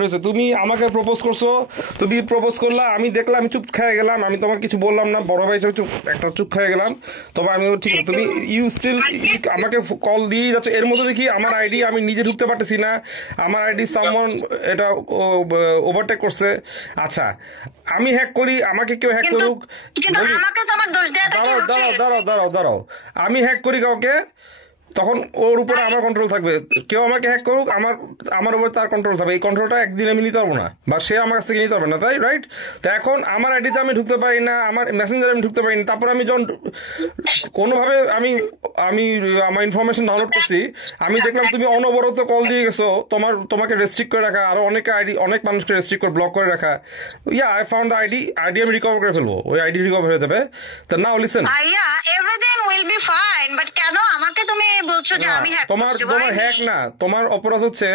হয়েছে তুমি আমাকে প্রপোজ করছো, তুমি প্রপোজ করলা, আমি দেখলাম, আমি চুপ খেয়ে গেলাম, আমি তোমার কিছু বললাম না, বড় ভাই হিসেবে চুপ খেয়ে গেলাম। তবে আমি ঠিক আছে, তুমি ইউ স্টিল আমাকে কল দিয়ে যাচ্ছে। এর মধ্যে দেখি আমার আইডি আমি নিজে ঢুকতে পারতেছি না, আমার আইডি সামওয়ান এটা ওভারটেক করছে। আচ্ছা আমি হ্যাক করি, আমাকে কেউ হ্যাক করুক, দাঁড়াও আমি হ্যাক করি কাউকে, তখন ওর উপরে আমার কন্ট্রোল থাকবে। কেউ আমাকে হ্যাক করুক, আমার উপরে তার কন্ট্রোল থাকবে। এই কন্ট্রোলটা একদিন আমি নিতে পারবো না, বা সে আমার কাছ থেকে নিতে পারবে না, তাই রাইট? তো এখন আমার আইডিতে আমি ঢুকতে পারি না, আমার মেসেঞ্জারে আমি ঢুকতে পারি না। তারপর আমি যখন কোনোভাবে আমি আমার ইনফরমেশন ডাউনলোড করছি, আমি দেখলাম তুমি অনবরত কল দিয়ে গেছো, তোমাকে রেস্ট্রিক্ট করে রাখা, আরো অনেক মানুষকে রেস্ট্রিক্ট করে ব্লক করে রাখা। আই ফাউন্ড দ্য আইডি আমি রিকভার করে ফেলবো, ওই আইডি রিকভার হয়ে যাবে। তো নাও listen, everything will be fine, but কেন আমাকে তুমি বলছো যে আমি হ্যাক করছি? তোমার হ্যাক না, তোমার অপরাধ হচ্ছে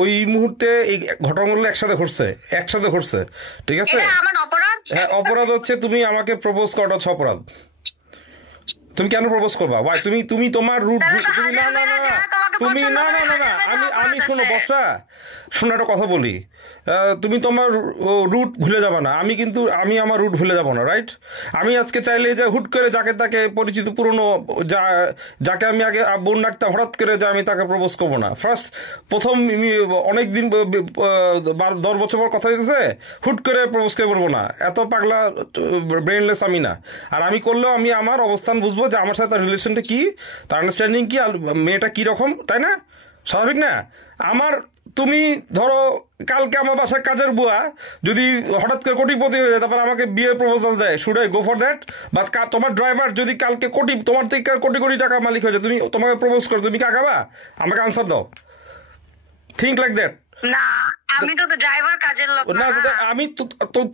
ওই মুহূর্তে এই ঘটনাগুলো একসাথে ঘটছে, ঠিক আছে? আমার অপরাধ? হ্যাঁ, অপরাধ হচ্ছে তুমি আমাকে প্রপোজ করাটা হচ্ছে অপরাধ। তুমি কেন প্রপোজ করবা? ভাই তুমি তোমার রুট, তুমি না আমি শোনো বর্ষা, শোনো একটা কথা বলি, তুমি তোমার রুট ভুলে যাবে না, আমি আমার রুট ভুলে যাব না, রাইট? আমি আজকে চাইলে যে হুট করে যাকে তাকে পরিচিত পুরনো যাকে আমি আগে বোন ডাকতাম, হঠাৎ করে যে আমি তাকে প্রপোজ করবো না। প্রথম অনেকদিন 10 বছর পর কথা হয়েছে, হুট করে প্রপোজ করে বলবো না, এত পাগলা ব্রেনলেস আমি না। আর আমি করলেও আমি আমার অবস্থান বুঝবো যে আমার সাথে তার রিলেশনটা কি, তার আন্ডারস্ট্যান্ডিং কি, আর মেয়েটা কি রকম, তাই না? স্বাভাবিক না? তুমি ধরো কালকে আমার বাসায় কাজের বুয়া যদি হঠাৎ করে কোটিপতি হয়ে যায়, তারপর আমাকে বিয়ে প্রপোজাল দেয়, should I go for that? বা তোমার ড্রাইভার যদি কালকে তোমার থেকে কোটি কোটি টাকা মালিক হয়ে যায়, তোমাকে প্রপোজ করো, তুমি কি আগাবা? আমাকে আনসার দাও, থিঙ্ক লাইক দ্যাট। না, আমি তো ড্রাইভার, কাজের লোক না। আমি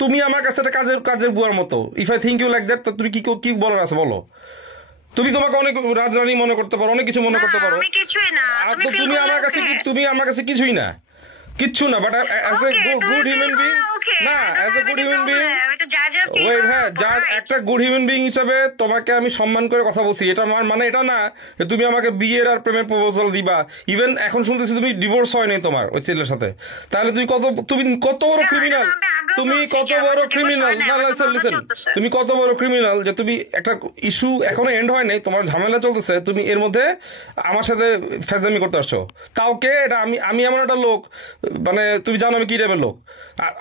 তুমি আমার কাছে একটা কাজের বুয়ার মতো। If I think you like that, তো তুমি কি বলার আছে বলো? তুমি তোমাকে অনেক রাজরানী মনে করতে পারো, অনেক কিছু মনে করতে পারো, তুমি আমার কাছে কিছুই না, কিচ্ছু না। But as a good human being, না as a good human being, হ্যাঁ, যার একটা গুড হিউম্যান বিং হিসাবে তোমাকে আমি সম্মান করে কথা বলছি। এটা আমার মানে এটা না যে তুমি আমাকে বিয়ের আর প্রেমের প্রপোজাল দিবা। ইভেন এখন শুনতেছি তুমি ডিভোর্স হয়নি তোমার ওই ছেলের সাথে, তাহলে তুমি কত বড় ক্রিমিনাল, তুমি কত বড় ক্রিমিনাল। না লিসেন, তুমি কত বড় ক্রিমিনাল যে তুমি একটা ইস্যু এখনো এন্ড হয় নাই, তোমার ঝামেলা চলতেছে, তুমি এর মধ্যে আমার সাথে ফেজলামি করতে আসছো। তাওকে এটা আমি এমন একটা লোক, মানে তুমি জানো আমি কি টাইপের লোক।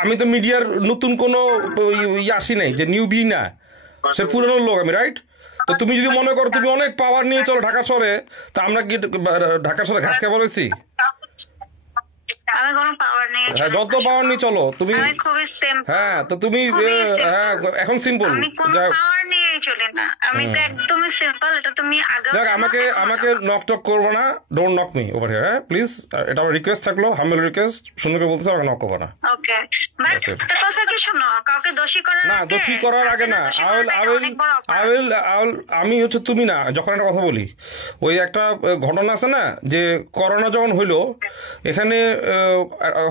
আমি তো মিডিয়ার নতুন কোনো আসি নাই, যে নিউ বি না, সে পুরনো লোক আমি, রাইট? তো তুমি যদি মনে করো তুমি অনেক পাওয়ার নিয়ে চলো ঢাকা শহরে, তা আমরা কি ঢাকা শহরে ঘাস খাবার হয়েছি? যত পাওয়ার নিয়ে চলো তুমি, হ্যাঁ, তো তুমি এখন সিম্পল। আমাকে নক টক করবো না, don't knock me over here, হ্যাঁ প্লিজ। এটা আমার রিকোয়েস্ট থাকলো, হাম্বল রিকোয়েস্ট, সুন্দর করে বলতেছে, আমাকে নক করবো না। না, দোষী করার আগে না, আমি হচ্ছে তুমি না, যখন একটা কথা বলি, ওই একটা ঘটনা আছে না, যে করোনা যখন হইলো, এখানে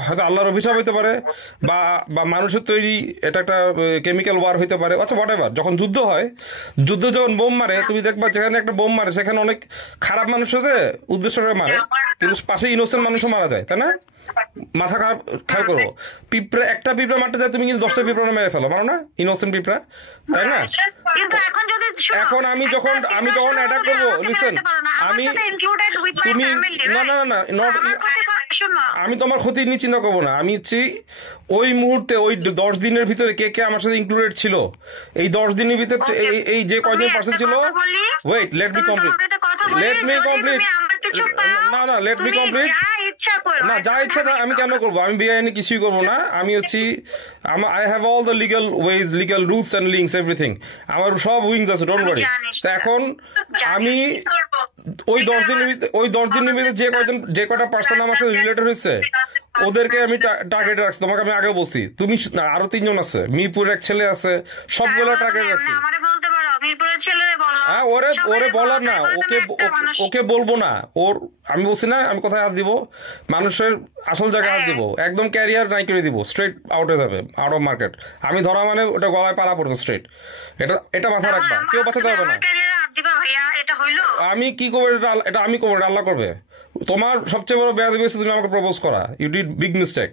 হয়তো আল্লাহর অভিশাপ হইতে পারে, বা মানুষের তৈরি এটা একটা কেমিক্যাল ওয়ার হইতে পারে, আচ্ছা হোয়াট এভার। যখন যুদ্ধ হয়, যখন বোম মারে, তুমি দেখবা যেখানে একটা বোম মারে সেখানে অনেক খারাপ মানুষ সাথে উদ্দেশ্য করে মারে, কিন্তু পাশে ইনোসেন্ট মানুষও মারা যায়, তাই না? মাথা খারাপ খেয়াল করবো, একটা পিঁপড়া মারতে যায়, তুমি কিন্তু 10টা পিঁপড়া মেরে ফেলো, মারো না? ইনোসেন্ট পিঁপড়া, তাই না? এখন আমি যখন অ্যাটাক করবো, লিসেন, তুমি আমি তোমার ক্ষতি নিয়ে চিন্তা করবো না। আমি ওই মুহূর্তে ওই 10 দিনের ভিতরে কে কে আমার সাথে ইনক্লুডেড ছিল, এই 10 দিনের ভিতরে এই যে কয়জন পার্সন ছিল, ওয়েট লেট মি কমপ্লিট না, যা ইচ্ছা আমি কেন করবো? আমি বেআইনি কিছুই করবো না। আমি I have all the legal ways, legal routes and links, everything. আমার সব উইংস আছে, ডোন্ট ওয়ারি। তা এখন আমি ওই 10 দিনের ভিতরে যে কয়টা পার্সন আমার সাথে রিলেটেড হয়েছে, ওদেরকে আমি টার্গেট রাখছি। তোমাকে আমি আগে বলছি, তুমি আরো 3 জন আছে, মিরপুরের এক ছেলে আছে, সবগুলো টার্গেট রাখছি। ওরে বলার না, ওকে বলবো না, আমি বলছি না আমি কোথায় হাত দিব, মানুষের আসল জায়গায় হাত দিব, একদম ক্যারিয়ার নাই করে দিব, স্ট্রেট আউট হয়ে যাবে, আউট অফ মার্কেট। আমি ধরা মানে ওটা গলায় পাড়া পড়বে স্ট্রেট, এটা মাথায় রাখবা, কেউ বাঁচাতে পারবে না। আমি কি করবো এটা আমি করবো, আল্লাহ করবে। তোমার সবচেয়ে বড় বেয়াদবি হচ্ছে তুমি আমাকে প্রপোজ করা, ইউ ডিড বিগ মিস্টেক।